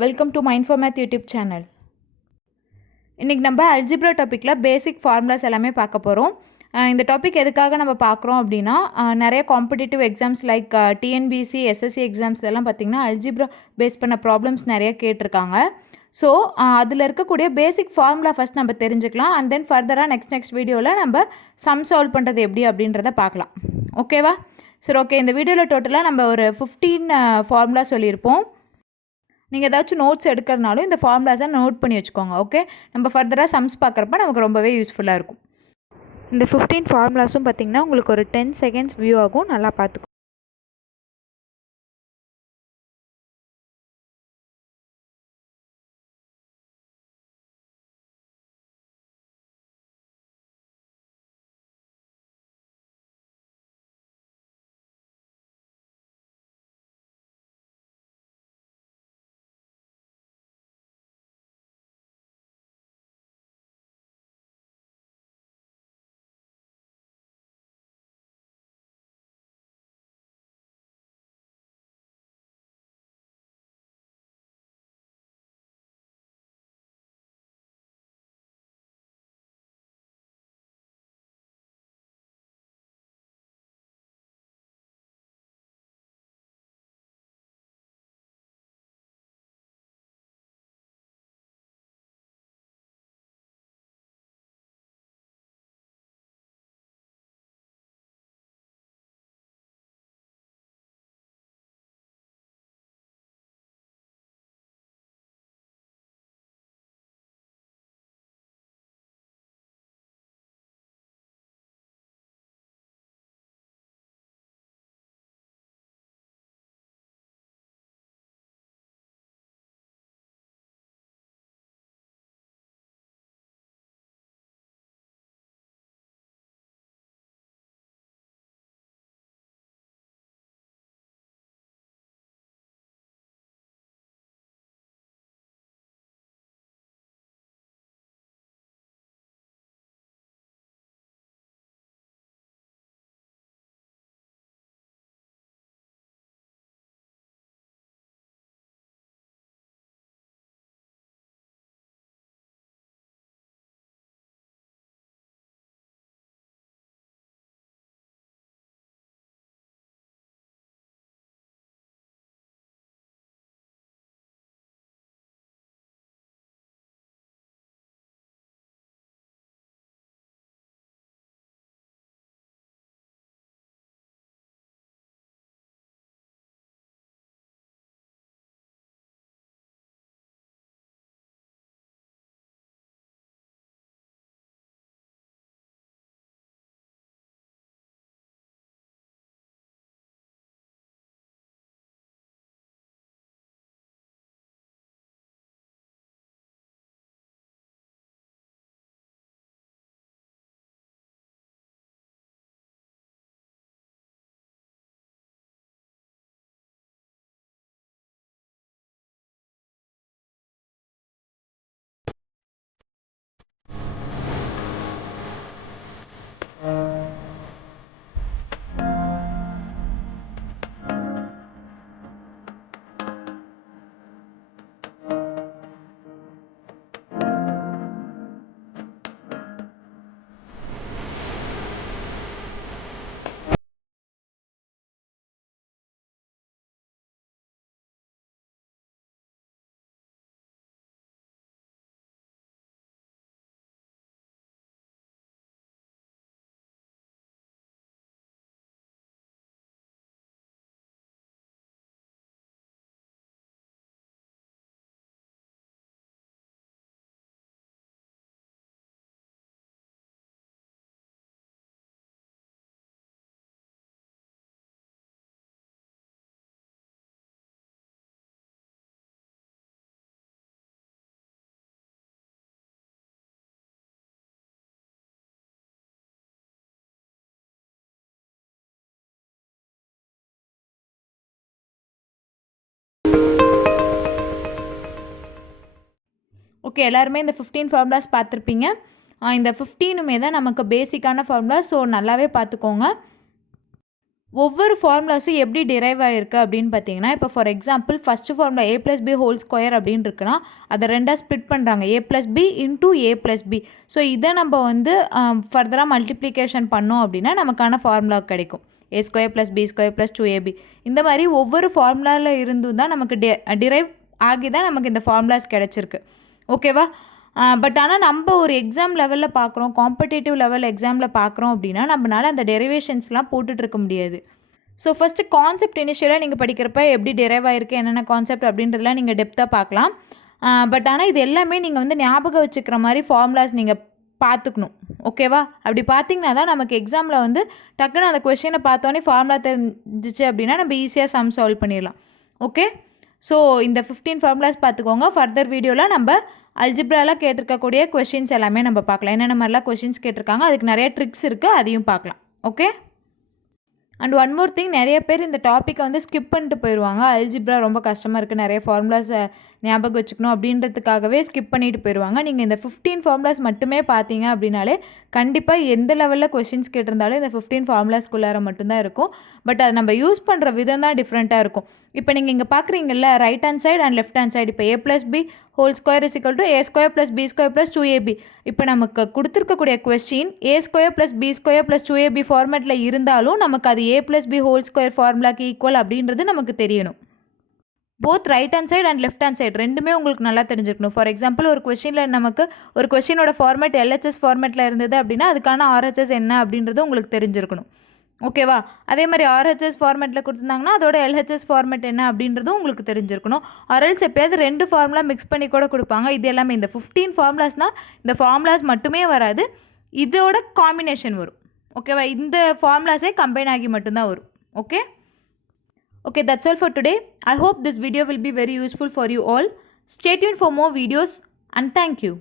Welcome to mind for math YouTube channel. இன்றைக்கி நம்ம algebra டாப்பிக்கில் பேசிக் ஃபார்முலாஸ் எல்லாமே பார்க்க போகிறோம். இந்த டாபிக் எதுக்காக நம்ம பார்க்குறோம் அப்படின்னா, நிறைய competitive exams like TNPSC, SSC exams இதெல்லாம் பார்த்திங்கன்னா அல்ஜிப்ரா பேஸ் பண்ண ப்ராப்ளம்ஸ் நிறைய கேட்டிருக்காங்க. ஸோ அதில் இருக்கக்கூடிய பேசிக் ஃபார்முலா ஃபஸ்ட் நம்ம தெரிஞ்சுக்கலாம். அண்ட் தென் ஃபர்தராக நெக்ஸ்ட் வீடியோவில் நம்ம சம் சால்வ் பண்ணுறது எப்படி அப்படின்றத பார்க்கலாம். ஓகேவா? சரி, ஓகே. இந்த வீடியோவில் டோட்டலாக நம்ம ஒரு 15 ஃபார்முலா சொல்லியிருப்போம். நீங்கள் ஏதாச்சும் நோட்ஸ் எடுக்கிறதுனாலும் இந்த ஃபார்முலாஸை நோட் பண்ணி வச்சுக்கோங்க. ஓகே, நம்ம ஃபர்தராக சம்ஸ் பார்க்குறப்ப நமக்கு ரொம்பவே யூஸ்ஃபுல்லாக இருக்கும். இந்த 15 ஃபார்முலாஸும் பார்த்திங்கன்னா உங்களுக்கு ஒரு 10 செகண்ட்ஸ் வியூ ஆகும். நல்லா பார்த்துக்கோ. ஓகே, எல்லாருமே இந்த 15 ஃபார்முலாஸ் பார்த்துருப்பீங்க. இந்த 15மே தான் நமக்கு பேசிக்கான ஃபார்முலா. ஸோ நல்லாவே பார்த்துக்கோங்க. ஒவ்வொரு ஃபார்முலாஸும் எப்படி டிரைவ் ஆகிருக்கு அப்படின்னு பார்த்தீங்கன்னா, இப்போ for example first formula a + b whole square அப்படின்னு இருக்குன்னா அதை ரெண்டாக ஸ்ப்ளிட் பண்ணுறாங்க, a + b into a + b. So இதை நம்ம வந்து ஃபர்தராக மல்டிப்ளிகேஷன் பண்ணோம் அப்படின்னா நமக்கான ஃபார்முலா கிடைக்கும், a² + b² + 2ab. இந்த மாதிரி ஒவ்வொரு ஃபார்முலாவில் இருந்தும் தான் நமக்கு டிரைவ் ஆகி தான் நமக்கு இந்த ஃபார்முலாஸ் கிடச்சிருக்கு. ஓகேவா? பட் ஆனால் நம்ம ஒரு எக்ஸாம் லெவலில் பார்க்குறோம், காம்படிட்டிவ் லெவல் எக்ஸாமில் பார்க்குறோம் அப்படின்னா நம்மளால் அந்த டெரிவேஷன்ஸ்லாம் போட்டுட்ருக்க முடியாது. ஸோ ஃபஸ்ட்டு கான்செப்ட் இனிஷியலாக நீங்கள் படிக்கிறப்ப எப்படி டிரைவ் ஆகிருக்கு, என்னென்ன கான்செப்ட் அப்படின்றதுலாம் நீங்கள் டெப்த்தாக பார்க்கலாம். பட் ஆனால் இது எல்லாமே நீங்கள் வந்து ஞாபகம் வச்சுக்கிற மாதிரி ஃபார்முலாஸ் நீங்கள் பார்த்துக்கணும். ஓகேவா? அப்படி பார்த்திங்கன்னா தான் நமக்கு எக்ஸாமில் வந்து டக்குன்னு அந்த கொஷினை பார்த்தோன்னே ஃபார்முலா தெரிஞ்சிச்சு அப்படின்னா நம்ம ஈஸியாக சம் சால்வ் பண்ணிடலாம். ஓகே, ஸோ இந்த 15 ஃபார்முலாஸ் பார்த்துக்கோங்க. ஃபர்தர் வீடியோவில் நம்ம அல்ஜிப்ராவில் கேட்டிருக்கக்கூடிய கொஷின்ஸ் எல்லாமே நம்ம பார்க்கலாம். என்னென்ன மாதிரிலாம் கொஷின்ஸ் கேட்டிருக்காங்க, அதுக்கு நிறைய ட்ரிக்ஸ் இருக்குது, அதையும் பார்க்கலாம். Okay, and one more thing, நிறைய பேர் இந்த டாப்பிக்கை வந்து ஸ்கிப் பண்ணிட்டு போயிடுவாங்க. அல்ஜிப்ரா ரொம்ப கஷ்டமாக இருக்குது, நிறைய ஃபார்முலாஸை ஞாபகம் வச்சுக்கணும் அப்படின்றதுக்காகவே ஸ்கிப் பண்ணிட்டு போயிடுவாங்க. நீங்கள் இந்த 15 ஃபார்முலாஸ் மட்டுமே பார்த்தீங்க அப்படின்னாலே கண்டிப்பாக எந்த லெவலில் கொஷின்ஸ் கேட்டிருந்தாலும் இந்த 15 ஃபார்முலாஸ்குள்ளார மட்டும்தான் இருக்கும். பட் அதை நம்ம யூஸ் பண்ணுற விதம் தான் டிஃப்ரெண்ட்டாக இருக்கும். இப்போ நீங்கள் இங்கே பார்க்குறீங்கல்ல, right hand side and left hand side, இப்போ a + b whole square = a² + b² + 2ab. இப்போ நமக்கு கொடுத்துருக்கக்கூடிய கொஸ்டின் a² + b² + 2ab ஃபார்மேட்டில் இருந்தாலும் நமக்கு அது a + b ஹோல் ஸ்கொயர் ஃபார்முலாக்கு ஈக்குவல் அப்படின்றது நமக்கு தெரியணும். Both right hand side and left hand side ரெண்டுமே உங்களுக்கு நல்லா தெரிஞ்சிருக்கணும். ஃபார் எக்ஸாம்பிள் ஒரு கொஸ்டினில் நமக்கு ஒரு கொஸ்டினோட ஃபார்மேட் LHS ஃபார்மேட்டில் இருந்தது அப்படின்னா அதுக்கான RHS என்ன அப்படின்றது உங்களுக்கு தெரிஞ்சிருக்கணும். ஓகேவா? அதே மாதிரி RHS ஃபார்மேட்டில் கொடுத்துருந்தாங்கன்னா அதோட LHS ஃபார்மேட் என்ன அப்படின்றதும் உங்களுக்கு தெரிஞ்சிருக்கணும். ஆர்எல்ஸ் எப்போயாவது 2 ஃபார்முலா மிக்ஸ் பண்ணி கூட கொடுப்பாங்க. இது எல்லாமே இந்த 15 ஃபார்முலாஸ்னால் இந்த ஃபார்முலாஸ் மட்டுமே வராது, இதோட காம்பினேஷன் வரும். ஓகேவா? இந்த ஃபார்முலாஸே கம்பைன் ஆகி மட்டும்தான் வரும். Okay, that's all for today. I hope this video will be very useful for you all. Stay tuned for more videos and thank you.